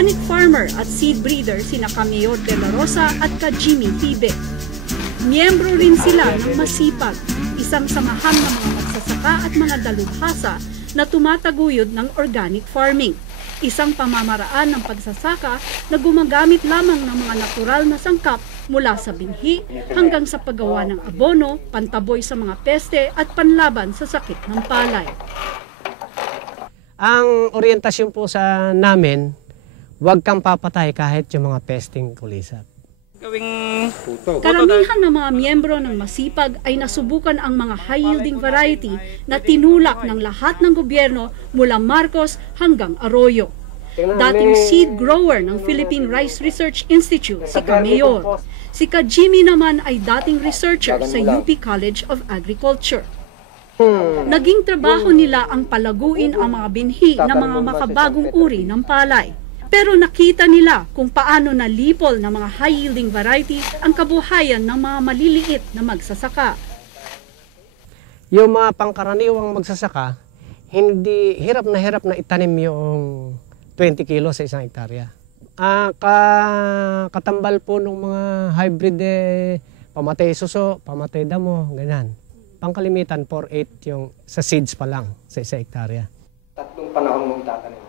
organic farmer at seed breeder sina Mayor De La Rosa at Jimmy Hibe. Miyembro rin sila ng Masipag, isang samahan ng mga magsasaka at mga dalubhasa na tumataguyod ng organic farming. Isang pamamaraan ng pagsasaka na gumagamit lamang ng mga natural na sangkap mula sa binhi hanggang sa paggawa ng abono, pantaboy sa mga peste at panlaban sa sakit ng palay. Ang orientasyon po sa namin, huwag kang papatay kahit yung mga pesting kulisap. Karamihan ng mga miyembro ng Masipag ay nasubukan ang mga high-yielding variety na tinulak ng lahat ng gobyerno mula Marcos hanggang Arroyo. Dating seed grower ng Philippine Rice Research Institute si Mayor. Si Jimmy naman ay dating researcher sa UP College of Agriculture. Naging trabaho nila ang palaguin ang mga binhi ng mga makabagong uri ng palay. Pero nakita nila kung paano nalipol ng mga high-yielding variety ang kabuhayan ng mga maliliit na magsasaka. Yung mga pangkaraniwang magsasaka, hirap na itanim yung 20 kilo sa isang hektarya. Katambal po ng mga hybrid pamatay suso, pamatay damo, ganyan. Pangkalimitan, 4-8 yung sa seeds pa lang sa isang hektarya. Tatlong panahon mong tatanim.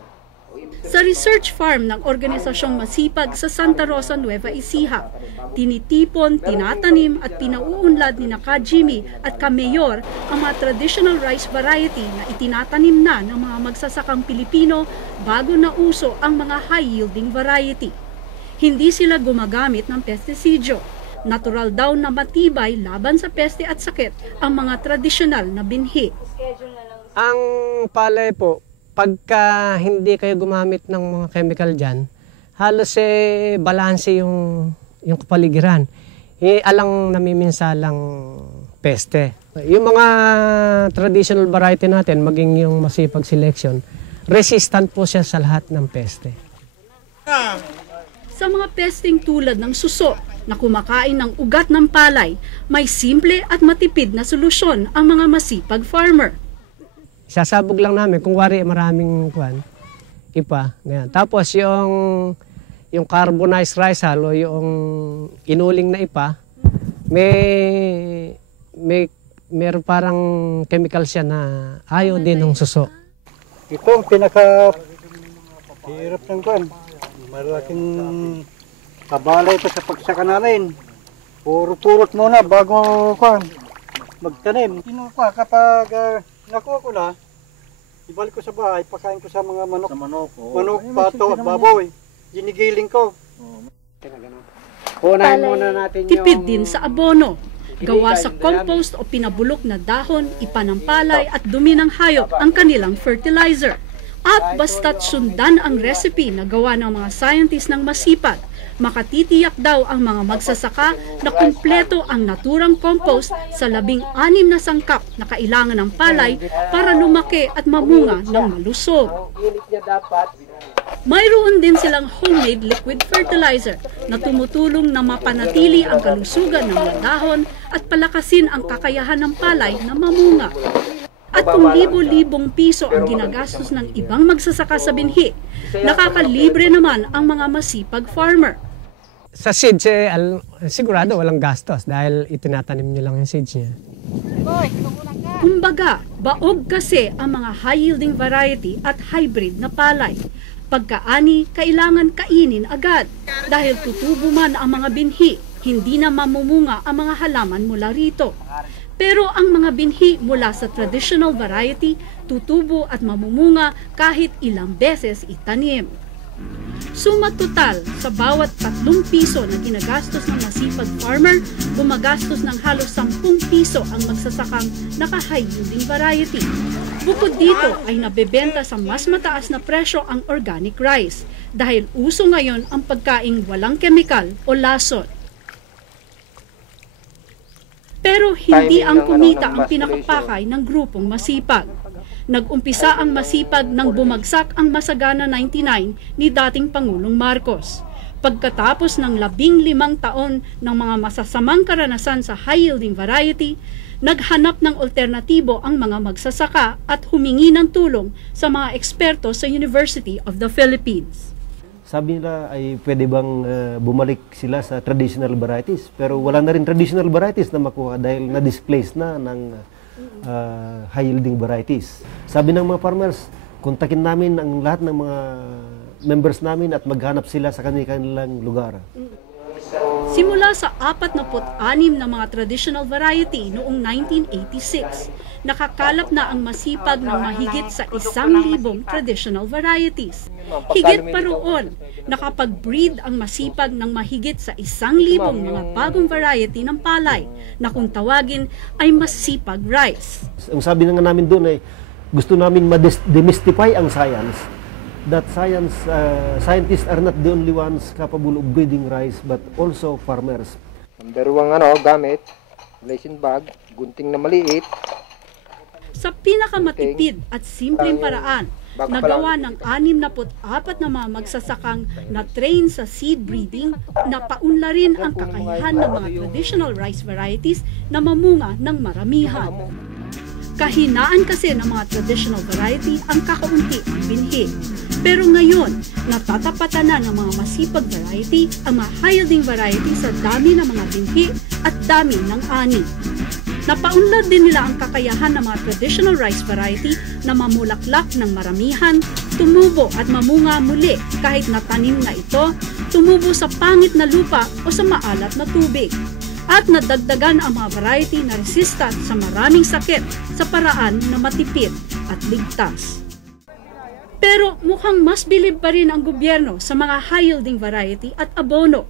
Sa research farm ng Organisasyong Masipag sa Santa Rosa, Nueva Ecija, tinitipon, tinatanim at pinauunlad ni Jimmy at Mayor ang mga traditional rice variety na itinatanim na ng mga magsasakang Pilipino bago nauso ang mga high-yielding variety. Hindi sila gumagamit ng pestisidyo. Natural daw na matibay laban sa peste at sakit ang mga tradisyonal na binhi. Ang palay po, pagka hindi kayo gumamit ng mga chemical dyan, halos balanse yung kapaligiran. Alang namiminsalang peste. Yung mga traditional variety natin, maging yung Masipag selection, resistant po siya sa lahat ng peste. Sa mga pesting tulad ng suso na kumakain ng ugat ng palay, may simple at matipid na solusyon ang mga Masipag farmer. Sasabog lang namin kung wari maraming ipa. Ganyan. Tapos yung carbonized rice hull o yung inuling na ipa, meron parang chemical siya na ayaw din ng suso. Ito ang pinaka-hirap ng malaking kabala ito sa pagsaka namin. Puro-purot muna bago magtanim. Kapag nakuha ko na, ibalik ko sa bahay, pakain ko sa mga manok. Sa manok, pato at baboy. Ginigiling ko. Unahin muna natin yung... Tipid din sa abono. Gawa sa compost o pinabulok na dahon, ipa ng palay at dumi ng hayop ang kanilang fertilizer. At basta't sundan ang recipe na gawa ng mga scientists ng Masipag, makatitiyak daw ang mga magsasaka na kumpleto ang naturang compost sa 16 na sangkap na kailangan ng palay para lumaki at mamunga ng malusog. Mayroon din silang homemade liquid fertilizer na tumutulong na mapanatili ang kalusugan ng mga dahon at palakasin ang kakayahan ng palay na mamunga. At kung libo-libong piso ang ginagastos ng ibang magsasaka sa binhi, nakakalibre naman ang mga Masipag farmer. Sa seeds, sigurado walang gastos dahil itinatanim nyo lang yung seeds niya. Kumbaga, baog kasi ang mga high-yielding variety at hybrid na palay. Pagkaani, kailangan kainin agad dahil tutubo man ang mga binhi, hindi na mamumunga ang mga halaman mula rito. Pero ang mga binhi mula sa traditional variety, tutubo at mamumunga kahit ilang beses itanim. Suma total, sa bawat 3 piso na ginagastos ng Masipag farmer, gumagastos ng halos 10 piso ang magsasakang naka-high-yielding variety. Bukod dito ay nabebenta sa mas mataas na presyo ang organic rice dahil uso ngayon ang pagkaing walang kemikal o lason. Pero hindi ang kumita ang pinakapakay ng grupong Masipag. Nag-umpisa ang Masipag nang bumagsak ang Masagana 99 ni dating Pangulong Marcos. Pagkatapos ng 15 taon ng mga masasamang karanasan sa high-yielding variety, naghanap ng alternatibo ang mga magsasaka at humingi ng tulong sa mga eksperto sa University of the Philippines. Sabi nila ay pwede bang bumalik sila sa traditional varieties. Pero wala na rin traditional varieties na makuha dahil na-displace na ng high-yielding varieties. Sabi ng mga farmers, kontakin namin ang lahat ng mga members namin at maghanap sila sa kanilang lugar. Simula sa 46 na mga traditional variety noong 1986, nakakalap na ang masipag ng mahigit sa 1,000 traditional varieties. Higit pa roon, nakapag-breed ang masipag ng mahigit sa 1,000 mga bagong variety ng palay na kung tawagin ay masipag rice. Ang sabi nga namin doon ay gusto namin ma-demystify ang science. That scientists are not the only ones capable of breeding rice but also farmers. Ang beruang gamit, relation bag, gunting na maliit. Sa pinakamatipid at simpleng paraan, nagawa ng 64 na mga magsasakang na-train sa seed breeding na paunlarin ang kakayahan ng mga traditional rice varieties na mamunga ng maramihan. Kahinaan kasi ng mga traditional variety ang kakaunti ang binhi. Pero ngayon, natatapatan na ng mga masipag variety ang mga high-yielding variety sa dami ng mga binhi at dami ng ani. Napaunlad din nila ang kakayahan ng mga traditional rice variety na mamulaklak ng maramihan, tumubo at mamunga muli kahit natanim na ito, tumubo sa pangit na lupa o sa maalat na tubig. At nadagdagan ang mga variety na resistant sa maraming sakit sa paraan na matipid at ligtas. Pero mukhang mas bilib pa rin ang gobyerno sa mga high-yielding variety at abono.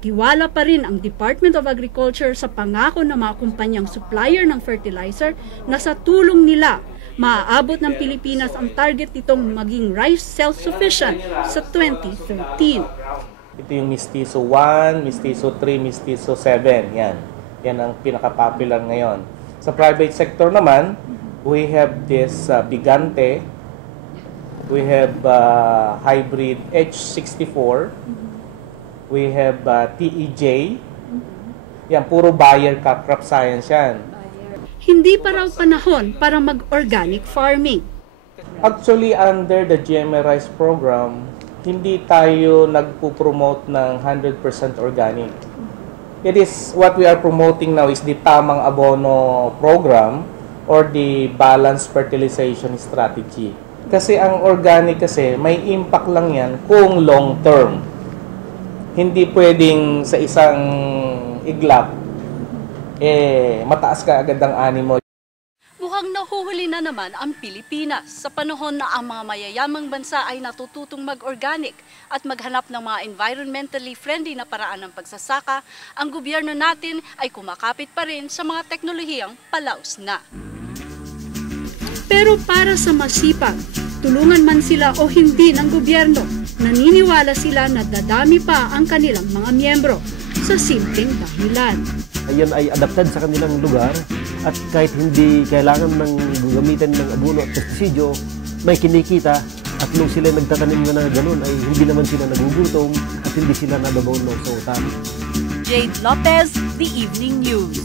Tiwala pa rin ang Department of Agriculture sa pangako ng mga kumpanyang supplier ng fertilizer na sa tulong nila, maaabot ng Pilipinas ang target nitong maging rice self-sufficient sa 2013. Ito yung Mestizo 1, Mestizo 3, Mestizo 7. Yan. Yan ang pinaka-popular ngayon. Sa private sector naman, we have this Bigante, we have hybrid H64, we have TEJ. Yan, puro Bayer crop science yan. Hindi pa raw panahon para mag-organic farming. Actually, under the GMA Rice Program, hindi tayo nagpo-promote ng 100% organic. It is what we are promoting now is the Tamang Abono Program or the Balanced Fertilization Strategy. Kasi ang organic kasi may impact lang yan kung long term. Hindi pwedeng sa isang iglap mataas ka agad ang ani mo. Mukhang nahuhuli na naman ang Pilipinas sa panahon na ang mga mayayamang bansa ay natututong mag-organic at maghanap ng mga environmentally friendly na paraan ng pagsasaka. Ang gobyerno natin ay kumakapit pa rin sa mga teknolohiyang palaos na. Pero para sa masipag, tulungan man sila o hindi ng gobyerno, naniniwala sila na dadami pa ang kanilang mga miyembro sa simpleng dahilan. Ayan ay adapted sa kanilang lugar at kahit hindi kailangan ng gamitin ng abono at pestisidyo, may kinikita at nung sila nagtatanim na gano'n ay hindi naman sila nagugutom at hindi sila nababaw ng sautan. Jade Lopez, The Evening News.